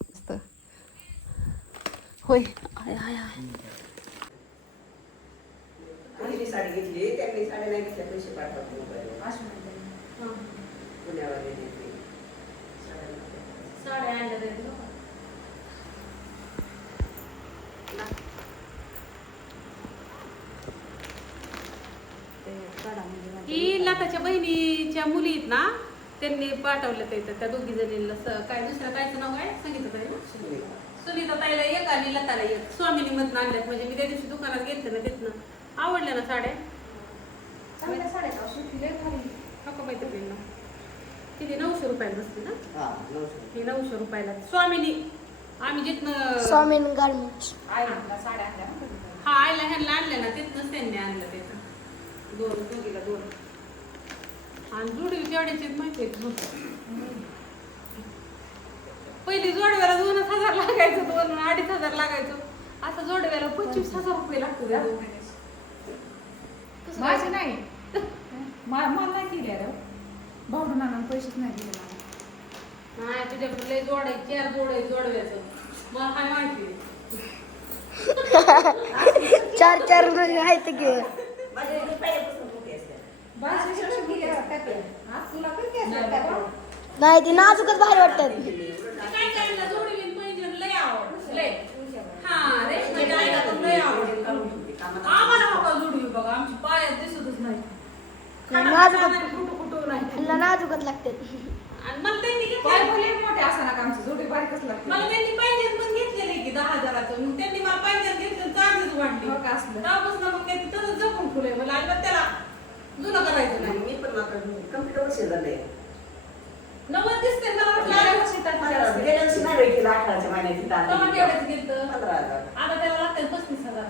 मस्त होय. I I I पहिली साडी घेतली, त्यांनी साडी नाही घेतल्या, पैसे पाठवत मोबाईलवर. पुण्यावाले नेते साड्या आणल्या तरी नको. ही लताच्या बहिणीच्या मुली आहेत ना, त्यांनी पाठवलं ते त्या दोघी जणींना. काय दुसरं कायचं नाव काय सांगितलं ताई ना? सुनीता ताईला एक आणि लताला एक. स्वामिनी मधनं आणल्यात. म्हणजे मी त्या दिवशी दुकानात गेलते ना, तिथनं आवडल्या ना साड्या. चांगल्या साड्या का सुटले खाली नको माहिती ना किती 900 रुपयाला बसते ना. हा 900. ही 900 रुपयाला स्वामिनी. आम्ही जिथनं स्वामीन गार्मेंट्स आयला साड्या आणल्या ना. हा आयला ह्यांना आणल्या ना, तिथनंच त्यांनी आणलं त्याचं. दोघीला दोन. आणि जोडवी केवढ्याचे माहिती आहे? पहिली जोडव्याला 2,000 लागायचं, 2,000-2,500 लागायचं. असं जोडव्याला 25,000 रुपये लागतो. माझे नाही मला नाही केली रे भाऊडून आणून पैसेच नाही दिले मला. नाही तुझ्याकडे लय जोडायची 4 जोड आहे जोडव्याचं. मला काय माहिती. 4 मध्ये आहेत की माझ्या इकडे पहिल्यापासून मोठी असते. बाळाची शिक्षण केली आज तुला किती असतात? नाही ते नाजूकच भारी वाटतात. काय करायला जोडवी पैंजण लय आवड लय. हा रे माझ्या आईला पण लय आवड. आम्हाला बघा जोडवी बघा आमची पायात दिसतच नाही. कुठं नाही. नाजूकच लागते. आणि मला त्यांनी पाय घेतलं. भले मोठे असणार आमचे जोडी बारीकच लागते. मला त्यांनी पैंजण पण घेतलेले की 10,000चं. मग त्यांनी मला पैंजण घेतलं, चार्जेस वाढली. हो का असलं? तेव्हापासून मग मी तसंच जपून ठेवलंय. मला अजिबात त्याला जुनं करायचं नाही. मी पण आता कम्प्युटर वर्ष झाले. 90 दिसते मला वाटलं गेल्या 11 वर्षी तर गेल्या वर्षी नाही वेळ केला 18च्या महिन्यात तिथं तेव्हा आली. केवढ्याचं घेतलं? 15,000. आता त्याला लागतात 35,000.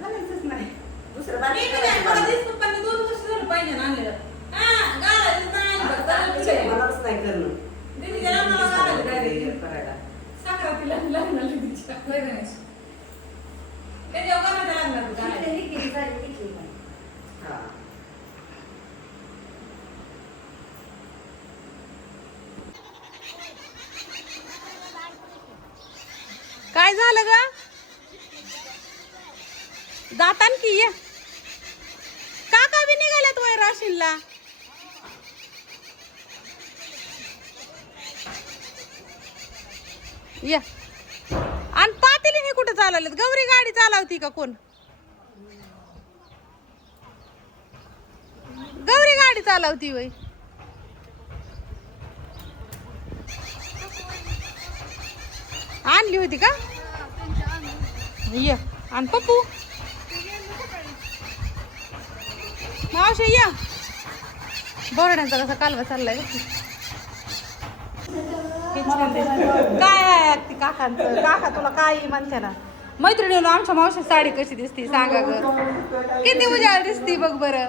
घालायचंच नाही. दुसरं मी बाकी बी नाही. मला दिस पप्पांनी 2 वर्ष झालं पैंजण आणलेलं. हा घालायचं नाही. मलाच नाही करणं. दीदीच्या लग्नाला घालायचं direct. करायला. साखरातीला लग्नाला दीदीच्या. लय गणेश. त्याच्यावर कोणाच्या लग्नात घालायचं? हा. काय झालं ग? जातान की ये. काका बी निघाल्यात वय राशीनला. या आणि पातेलीने कुठं चालवलेत? गौरी गाडी चालवती का कोण? गौरी गाडी चालवती वय. आणली होती का? ये आणि पप्पू मावशी या. बोरड्यांचा कसा कालवा चाललाय. काय आहे ती काकांचं? काका तुला काही म्हणते ना. मैत्रिणीला आमच्या मावशी साडी कशी दिसते सांगा ग. किती उजाळ दिसती बघ बरं.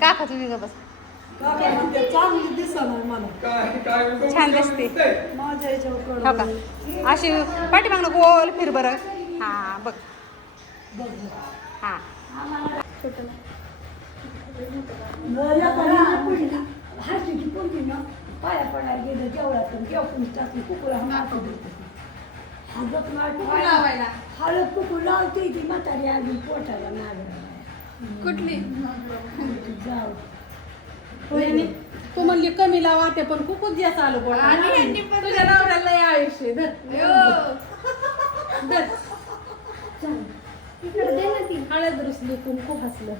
काका तुझी ग बस. छान दिसते हो का? अशी पाठीमागनं गोल फिर बरं. हा बघ. हा पाया पडायला गेलं जेवढा जेवण टाकली कुकुला हळद कुकू लावते ती म्हातारी आली पोटाला माग कुठली जाऊ तू म्हणली कमी लावा ते पण खूपच जास्त आलो तुझ्या नवऱ्याला लय आयुष्य हळद रुसली खूप हसलं.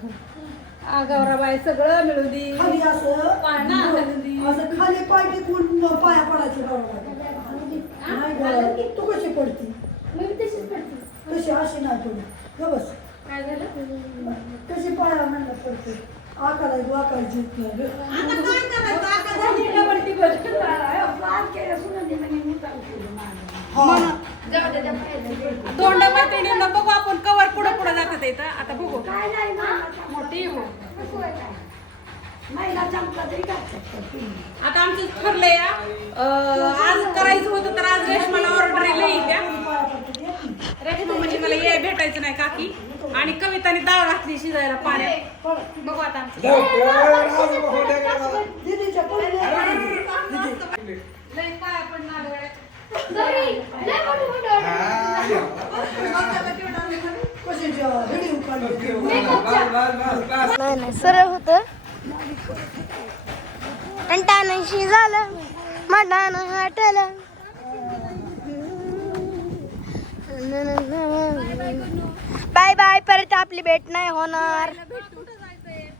गौराबाई सगळं मिळू दे. खाली असं खाली पाय टेकून पाया पडायचे नाही तू कशी पडती तशी अशी नाही पडली ग बस. काय झालं? कशी पाया म्हणलं पडते आकार जिंक तोंड मैत्रिणींना बघू आपण कवर पुढं पुढं जातात येतं. आता बघू काय नाही मोठी हो. महिला चमका तरी टाकतात. आता आमचं ठरलंय आज करायचं होतं तर आज रेशमाला ऑर्डर येईल त्या. रेशमा म्हणजे मला ये भेटायचं नाही काकी. आणि कविताने डाळ घातली शिजायला पाण्यात. बघू आता आमचं लय पाया पडणार नाही नाही सरळ होत टणटानशी झालं मटान हटलं बाय बाय परत आपली भेट नाही होणार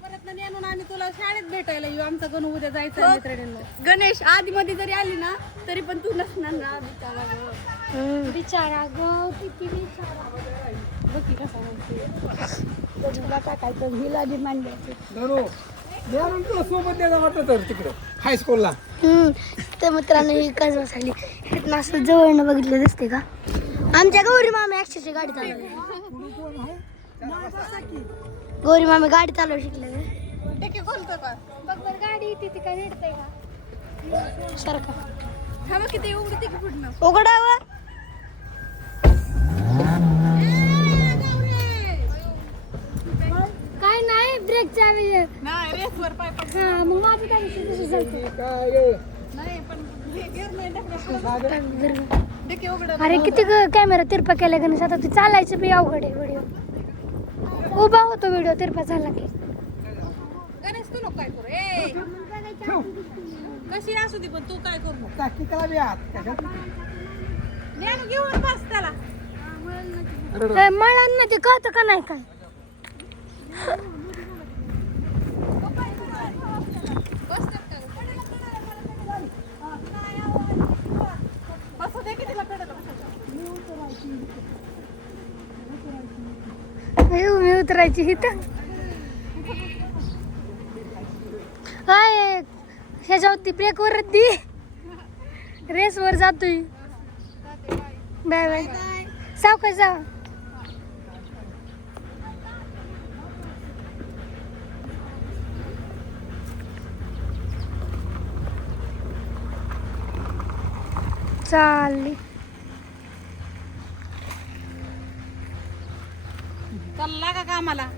परत नेणून आणि तुला शाळेत भेटायला येऊ आमचा गणू उद्या जायचं मैत्रिणींना गणेश आधी मध्ये जरी आली ना तरी पण तू नसणार ना बिचारा ग किती बिचारा बघी कसा म्हणते तुला टाकायचं हिला डिमांड द्यायची सोबत द्यायला वाटत तर तिकडे हायस्कूलला तर मित्रांनो ही काय बसायली इथनं असं जवळनं बघितलं दिसते का आमच्या गौरी मामी अक्षरशः गाडी चालवली गौरी मामी गाडी चालवू शिकले गाडी येते ती काय नेटते का सारखा किती उघडते की पुढनं उघडावं काय नाही ब्रेकच्या नाही रेसवर पाय पड हा मग माझं काय तसं नाही पण हे गिर नाही चालतं डोके उघड अरे किती कॅमेरा तिरपा केला गणेश आता ते चालायचं बी अवघड आहे व्हिडिओ उभा होतो व्हिडिओ तिरपा झाला की गणेश तू नको काय करू ए कशी असू दे पण तू काय करू नको टाकी त्याला बी आत कशात ज्ञान घेऊन बस त्याला मळान नाही ते कळतं का नाही काय बसू दे की तिला कडलं मी उतरायची इथं हाय ह्याच्यावरती ब्रेकवर दी रेसवर जातोय बाय बाय सावकाश जा चालली चालला का कामाला